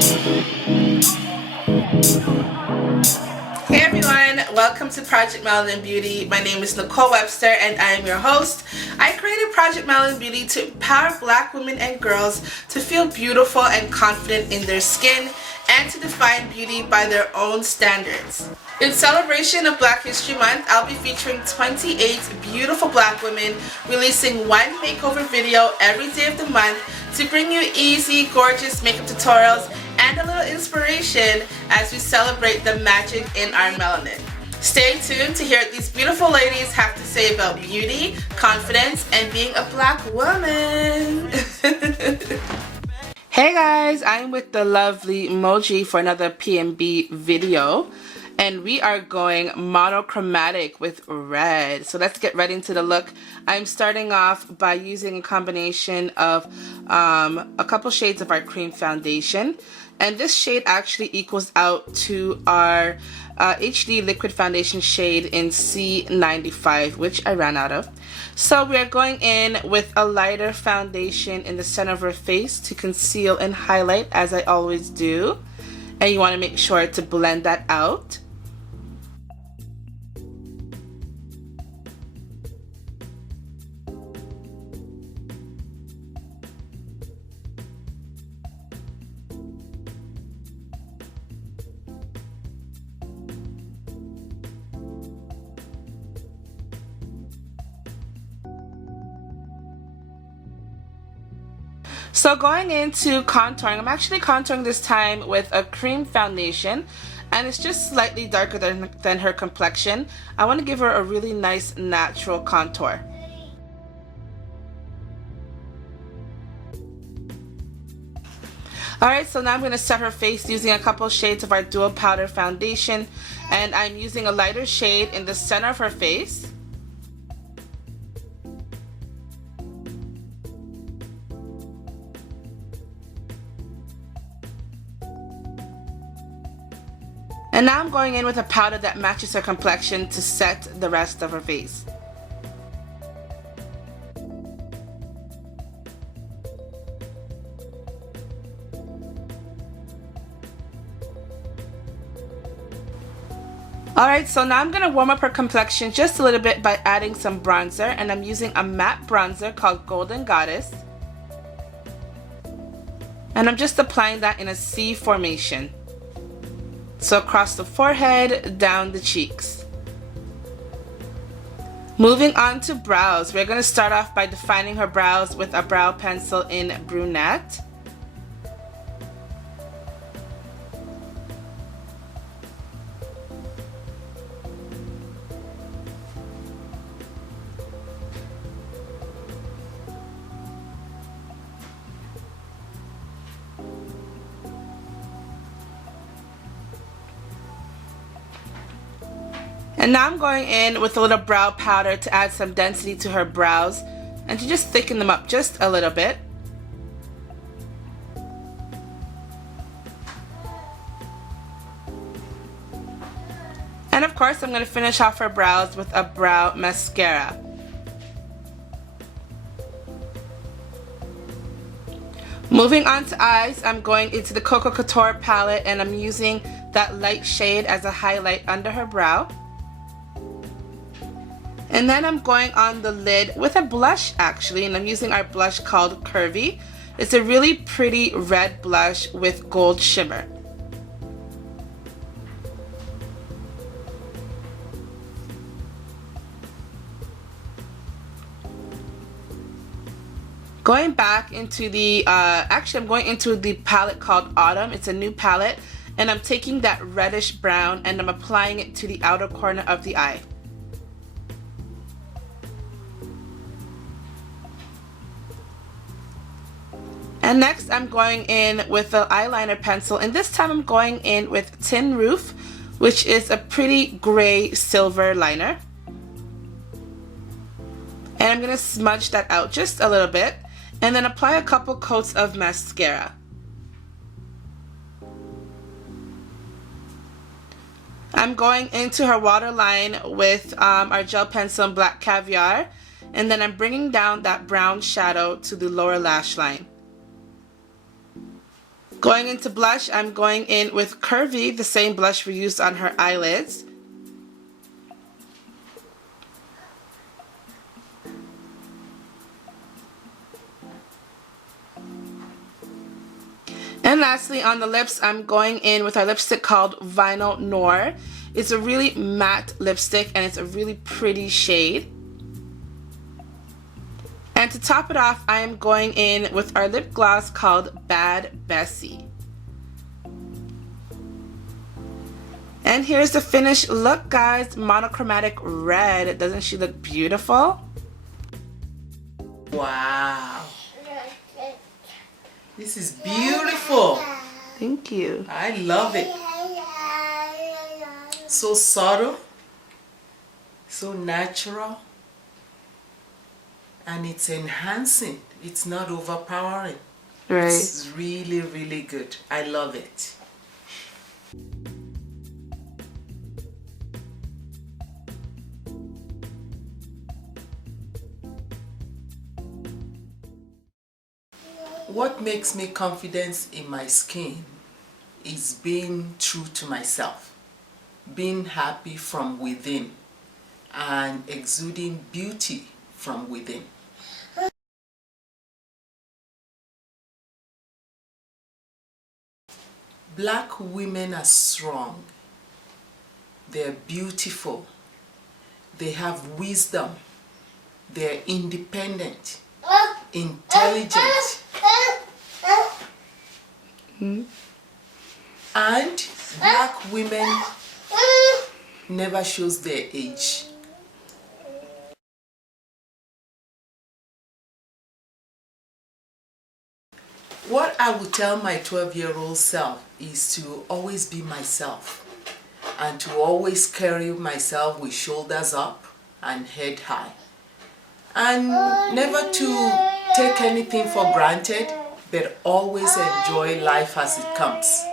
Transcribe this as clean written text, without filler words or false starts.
Hey everyone, welcome to Project Melanin Beauty. My name is Nicole Webster and I am your host. I created Project Melanin Beauty to empower black women and girls to feel beautiful and confident in their skin and to define beauty by their own standards. In celebration of Black History Month, I'll be featuring 28 beautiful black women releasing one makeover video every day of the month to bring you easy, gorgeous makeup tutorials and a little inspiration as we celebrate the magic in our melanin. Stay tuned to hear what these beautiful ladies have to say about beauty, confidence, and being a black woman. Hey guys, I'm with the lovely Moji for another PMB video. And we are going monochromatic with red. So let's get right into the look. I'm starting off by using a combination of a couple shades of our cream foundation. And this shade actually equals out to our HD liquid foundation shade in C95, which I ran out of. So we are going in with a lighter foundation in the center of her face to conceal and highlight, as I always do. And you want to make sure to blend that out. So going into contouring, I'm actually contouring this time with a cream foundation and it's just slightly darker than her complexion. I want to give her a really nice natural contour. Alright, so now I'm going to set her face using a couple shades of our dual powder foundation, and I'm using a lighter shade in the center of her face. And now I'm going in with a powder that matches her complexion to set the rest of her face. Alright, so now I'm going to warm up her complexion just a little bit by adding some bronzer, and I'm using a matte bronzer called Golden Goddess. And I'm just applying that in a C formation. So across the forehead, down the cheeks. Moving on to brows, we're going to start off by defining her brows with a brow pencil in brunette. And now I'm going in with a little brow powder to add some density to her brows and to just thicken them up just a little bit. And of course, I'm going to finish off her brows with a brow mascara. Moving on to eyes, I'm going into the Coco Couture palette and I'm using that light shade as a highlight under her brow. And then I'm going on the lid with a blush actually, and I'm using our blush called Curvy. It's a really pretty red blush with gold shimmer. Going back into the, actually I'm going into the palette called Autumn. It's a new palette, and I'm taking that reddish brown and I'm applying it to the outer corner of the eye. And next I'm going in with the eyeliner pencil, and this time I'm going in with Tin Roof, which is a pretty gray silver liner. And I'm going to smudge that out just a little bit and then apply a couple coats of mascara. I'm going into her waterline with our gel pencil in Black Caviar, and then I'm bringing down that brown shadow to the lower lash line. Going into blush, I'm going in with Curvy, the same blush we used on her eyelids. And lastly, on the lips, I'm going in with our lipstick called Vinyl Noir. It's a really matte lipstick and it's a really pretty shade. And to top it off, I am going in with our lip gloss called Bad Bessie. And here's the finished look, guys. Monochromatic red. Doesn't she look beautiful? Wow. This is beautiful. Thank you. I love it. So subtle, so natural, and it's enhancing. It's not overpowering. Right. It's really, really good. I love it. What makes me confident in my skin is being true to myself, being happy from within, and exuding beauty from within. Black women are strong, they're beautiful, they have wisdom, they're independent, intelligent, and black women never shows their age. What I would tell my 12-year-old self is to always be myself and to always carry myself with shoulders up and head high, and never to take anything for granted, but always enjoy life as it comes.